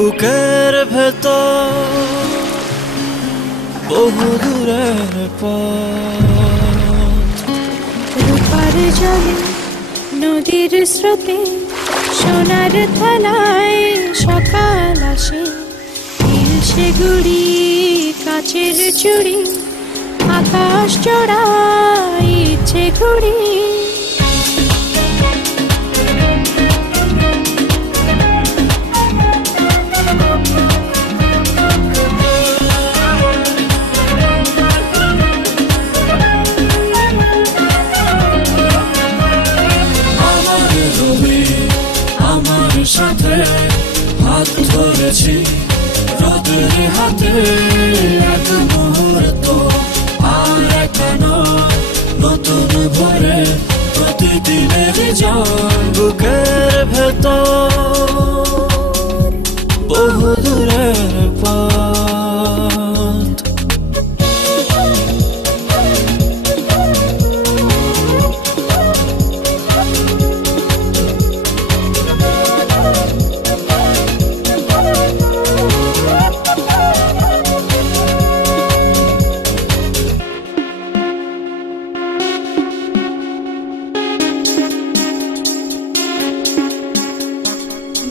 বুকের ভেতর বহু দূরের পথ, রূপার জলে নদীর স্রোতে সোনার থালায় সকাল আসে। সে গুড়ি কাচের চুড়ি আকাশ চড়াই ইচ্ছে ঘুড়ি। আমার সাথে হাত ধরেছি রোদের হাতে, এক মুহূর্ত আর একানো নতুন ভরে প্রতিদিনের জন। বুকের ভেতর বহু দূরের পথ,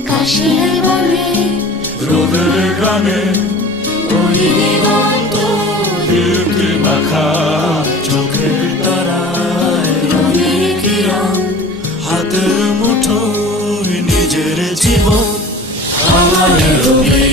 কাশিয়াল বনে রোদের গানে ওই দিগন্ত দীপ্তি মাখা চোখের তারায় রঙের কিরণ, হাতের মুঠোয় নিজের জীবন। আমার রবি